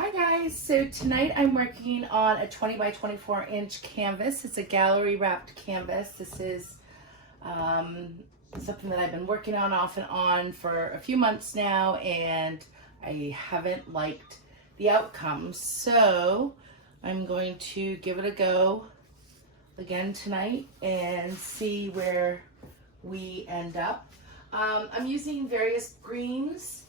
Hi guys, so tonight I'm working on a 20 by 24 inch canvas. It's a gallery wrapped canvas. This is something that I've been working on off and on for a few months now, and I haven't liked the outcome. So I'm going to give it a go again tonight and see where we end up. I'm using various greens.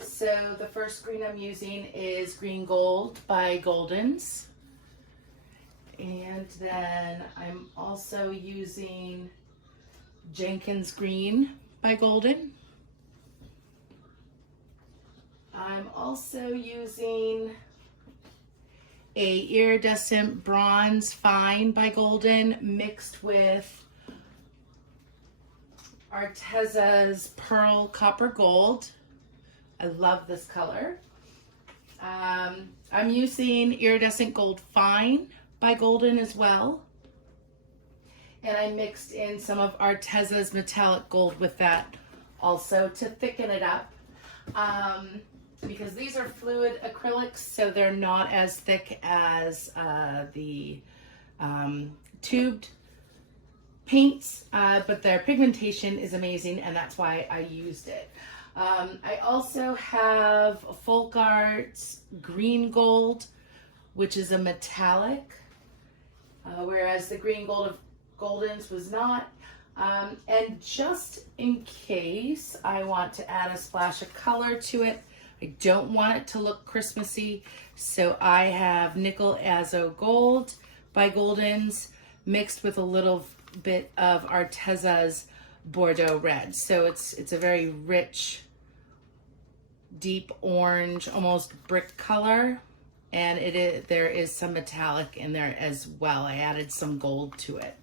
So the first green I'm using is Green Gold by Goldens. And then I'm also using Jenkins Green by Golden. I'm also using a Iridescent Bronze Fine by Golden mixed with Artezas Pearl Copper Gold. I love this color. I'm using Irridescent Gold Fine by Golden as well. And I mixed in some of Arteza's Metallic Gold with that also to thicken it up. Because these are fluid acrylics, so they're not as thick as the tubed paints, but their pigmentation is amazing, and that's why I used it. I also have Folkart's Green Gold, which is a metallic, whereas the Green Gold of Goldens was not. And just in case I want to add a splash of color to it, I don't want it to look Christmassy, so I have Nickel Azo Gold by Goldens mixed with a little bit of Arteza's Bordeaux Red. So it's a very rich, deep orange, almost brick color, and there is some metallic in there as well. I added some gold to it.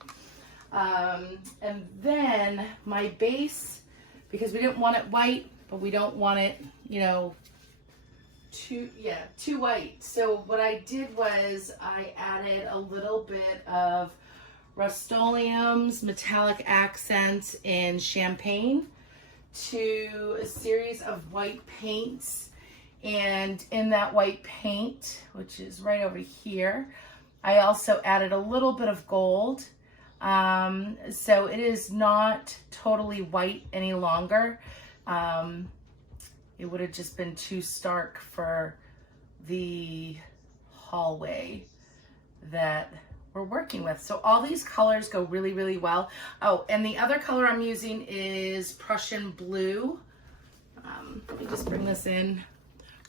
And then my base, because we didn't want it white, but we don't want it, you know, too white. So what I did was I added a little bit of Rustoleums Metallic Accents in Champagne to a series of white paints. And in that white paint, which is right over here, I also added a little bit of gold. So it is not totally white any longer. It would have just been too stark for the hallway that we're working with. So all these colors go really, really well. Oh, and the other color I'm using is Prussian Blue. Let me just bring this in.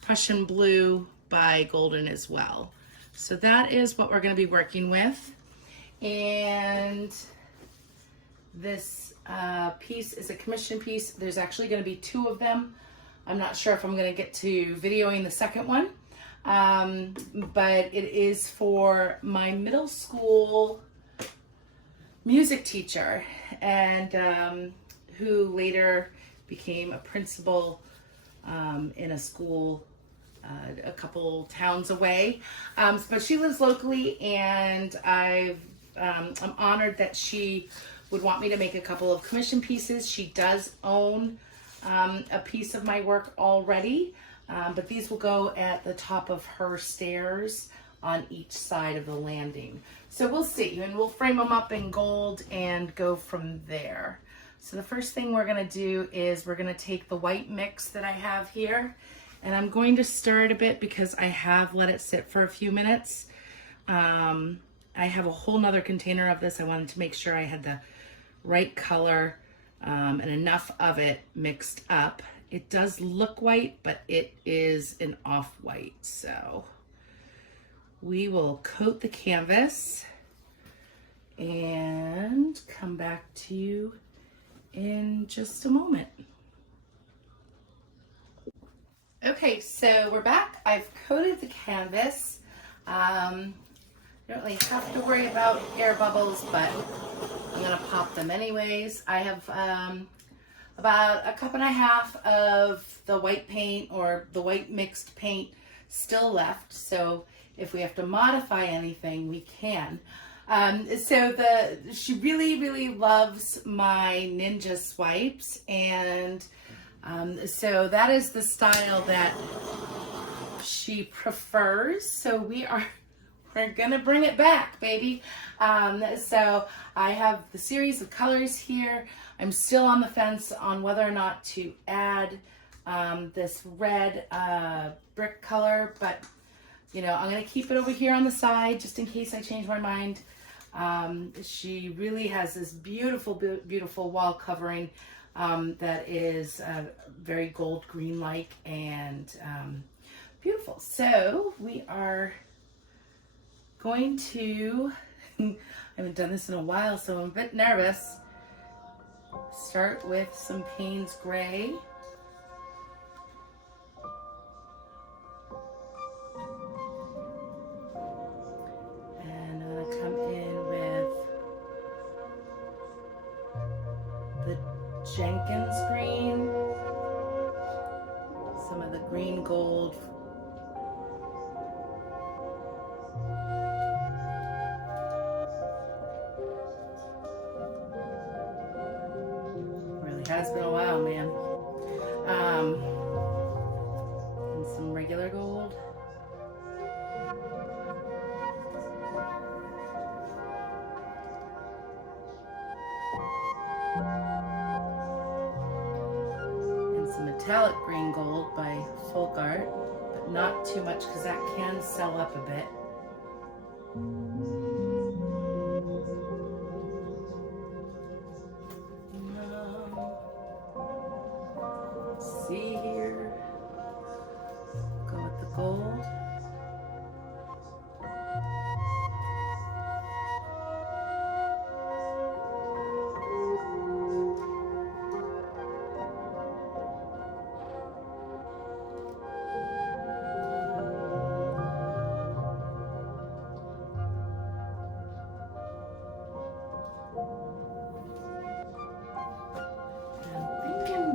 Prussian Blue by Golden as well. So that is what we're going to be working with. And this piece is a commission piece. There's actually going to be two of them. I'm not sure if I'm going to get to videoing the second one, but it is for my middle school music teacher, and who later became a principal in a school a couple towns away. But she lives locally, and I'm honored that she would want me to make a couple of commission pieces. She does own a piece of my work already, but these will go at the top of her stairs on each side of the landing. So we'll see, and we'll frame them up in gold and go from there. So the first thing we're going to do is we're going to take the white mix that I have here, and I'm going to stir it a bit because I have let it sit for a few minutes. I have a whole nother container of this. I wanted to make sure I had the right color and enough of it mixed up. It does look white, but it is an off-white. So we will coat the canvas and come back to you in just a moment. Okay, so we're back. I've coated the canvas. You don't really have to worry about air bubbles, but I'm gonna pop them anyways. I have about a cup and a half of the white paint, or the white mixed paint, still left. So if we have to modify anything, we can. She really, really loves my Ninja swipes, and so that is the style that she prefers. So we're gonna bring it back, baby. So I have the series of colors here. I'm still on the fence on whether or not to add this red brick color, but you know, I'm gonna keep it over here on the side just in case I change my mind. She really has this beautiful, beautiful wall covering that is very gold green like and beautiful. So we are going to, I haven't done this in a while, so I'm a bit nervous. Start with some Payne's Gray. And I'm going to come in with the Jenkins green, some of the green gold. Has been a while, man. And some regular gold. And some metallic green gold by Folkart, but not too much because that can sell up a bit. See here, go with the gold.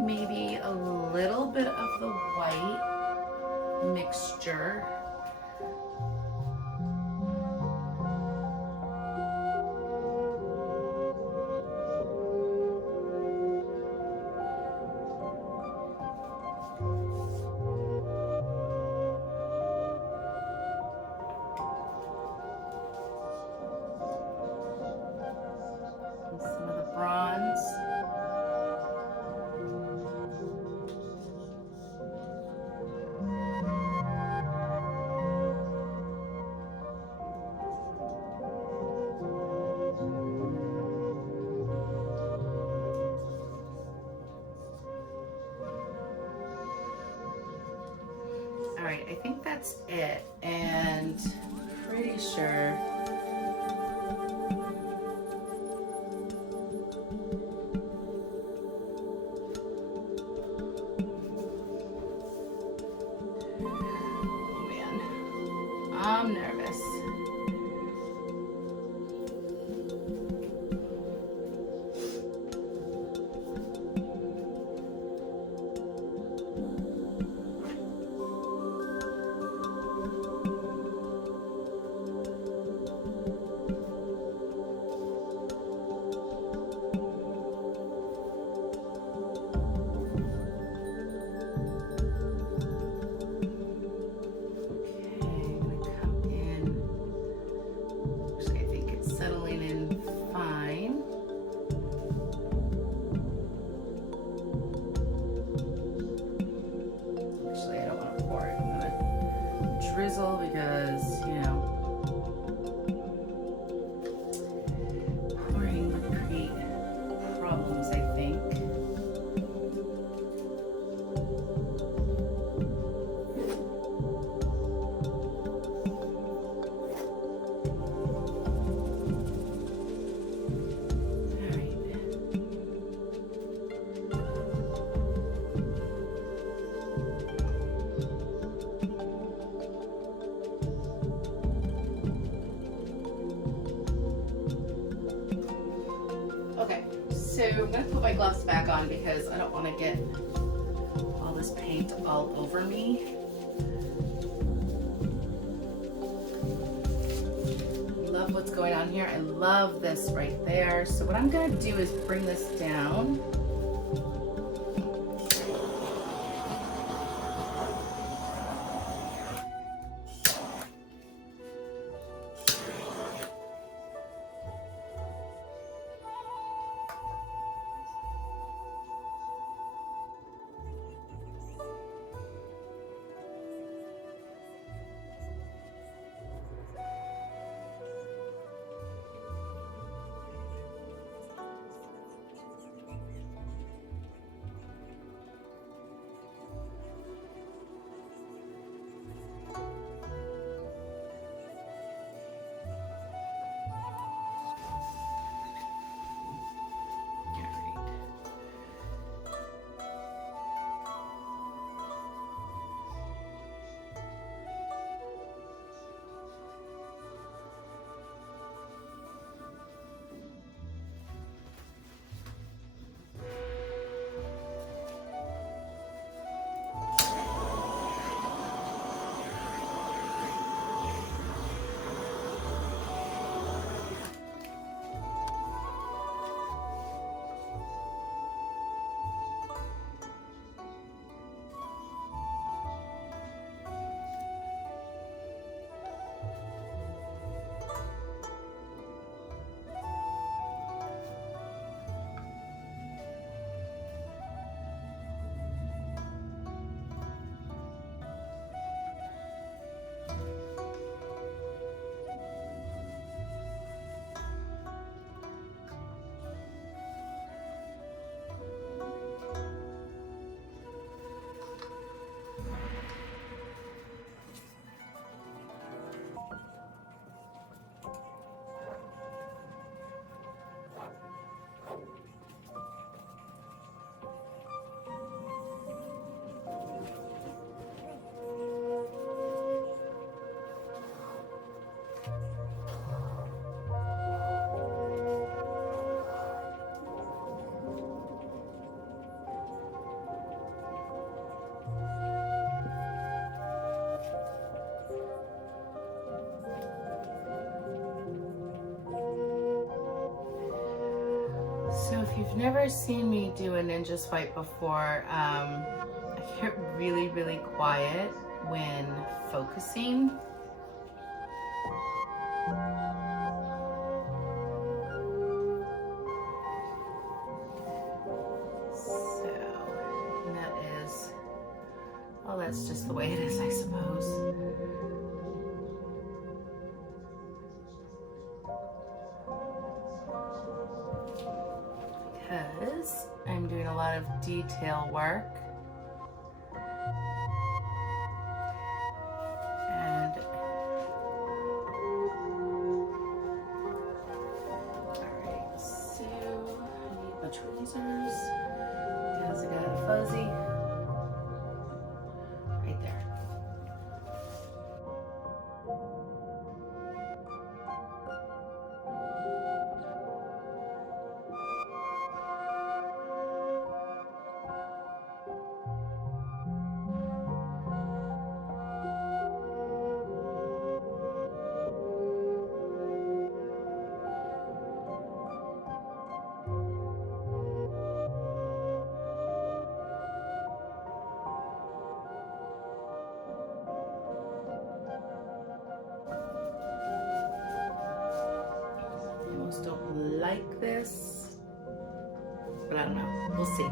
Maybe a little bit of the white mixture. And some of the bronze. All right, I think that's it, and pretty sure oh man, I'm nervous. Drizzle because, you know, pouring would create problems, I think. So I'm going to put my gloves back on because I don't want to get all this paint all over me. Love what's going on here. I love this right there. So what I'm going to do is bring this down. So if you've never seen me do a ninja swipe before, I get really, really quiet when focusing. So, and that is, well, that's just the way it is, I suppose. Because I'm doing a lot of detail work. And alright, so I need my tweezers because I got a fuzzy right there. Don't like this, but I don't know. We'll see.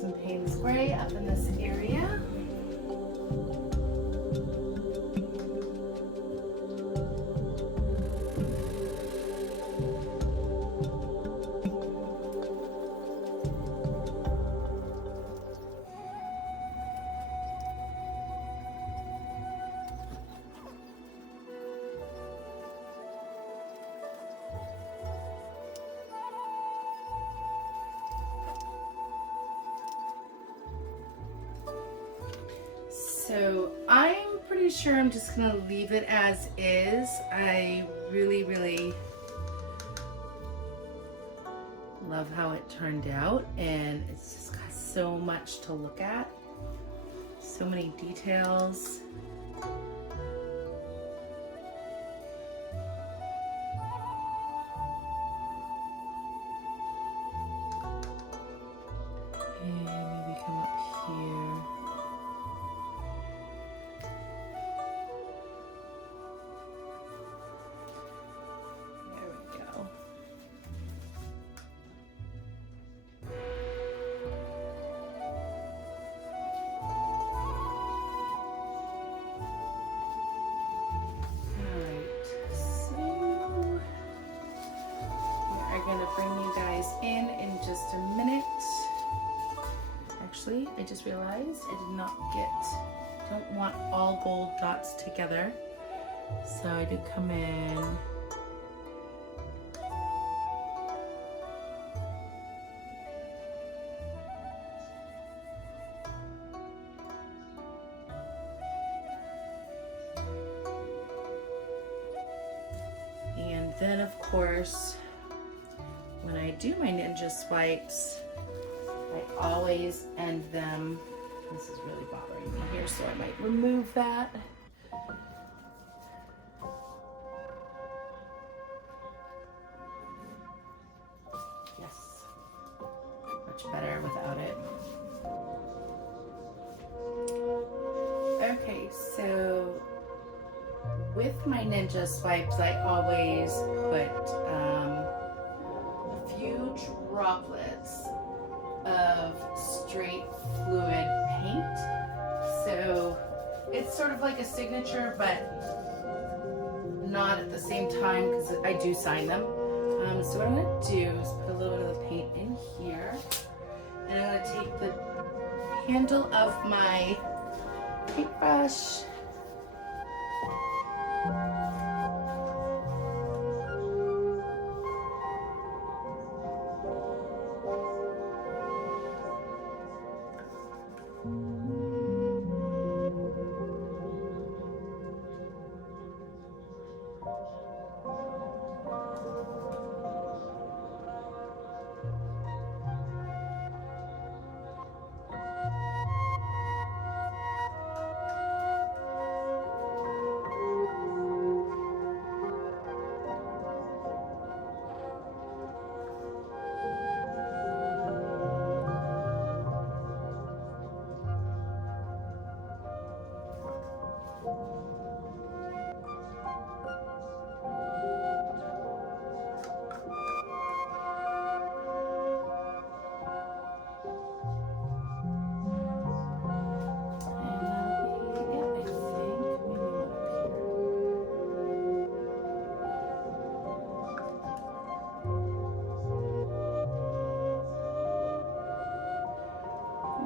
Some paint spray up in this area. So I'm pretty sure I'm just gonna leave it as is. I really, really love how it turned out, and it's just got so much to look at. So many details. And maybe come up here. going to bring you guys in just a minute. Actually, I just realized I did not don't want all gold dots together. So I did come in. And then of course, when I do my ninja swipes, I always end them. This is really bothering me here, so I might remove that. Yes, much better without it. Okay, so with my ninja swipes, I always put a few droplets of straight fluid paint. So it's sort of like a signature, but not at the same time, because I do sign them. So what I'm going to do is put a little bit of the paint in here, and I'm going to take the handle of my paintbrush .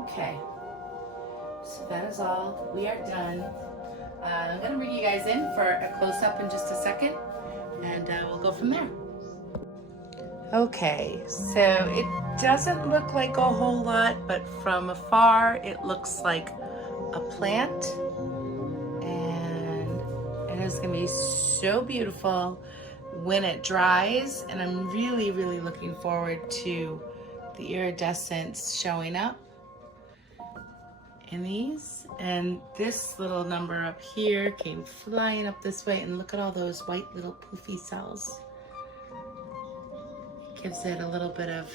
Okay, so that is all. We are done. I'm going to bring you guys in for a close-up in just a second, and we'll go from there. Okay, so it doesn't look like a whole lot, but from afar it looks like a plant, and it is going to be so beautiful when it dries, and I'm really, really looking forward to the iridescence showing up in these. And this little number up here came flying up this way, and look at all those white little poofy cells. It gives it a little bit of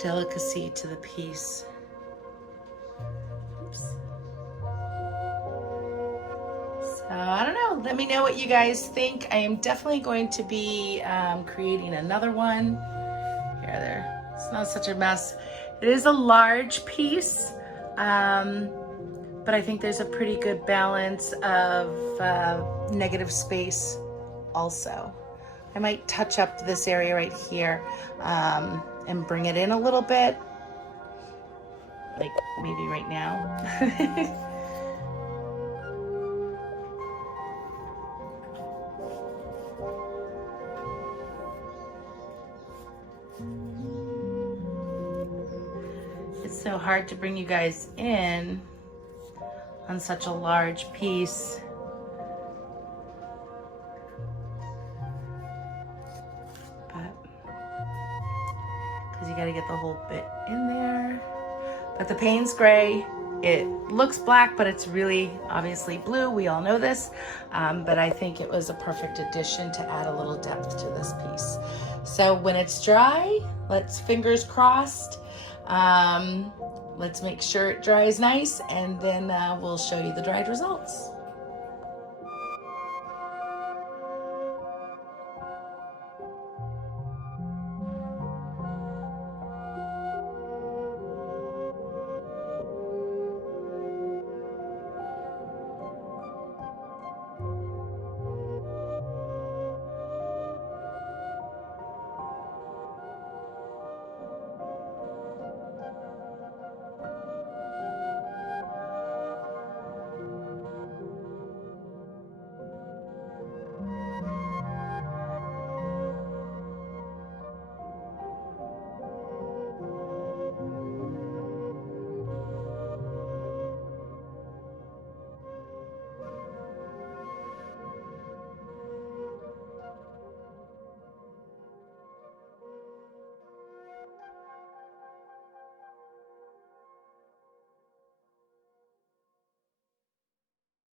delicacy to the piece. Oops. So I don't know, let me know what you guys think. I am definitely going to be creating another one. Here, there, it's not such a mess. It is a large piece, but I think there's a pretty good balance of negative space also. I might touch up this area right here and bring it in a little bit, like maybe right now. It's so hard to bring you guys in on such a large piece. Because you got to get the whole bit in there. But the paint's gray. It looks black, but it's really obviously blue. We all know this. But I think it was a perfect addition to add a little depth to this piece. So when it's dry, let's fingers crossed. Let's make sure it dries nice, and then we'll show you the dried results.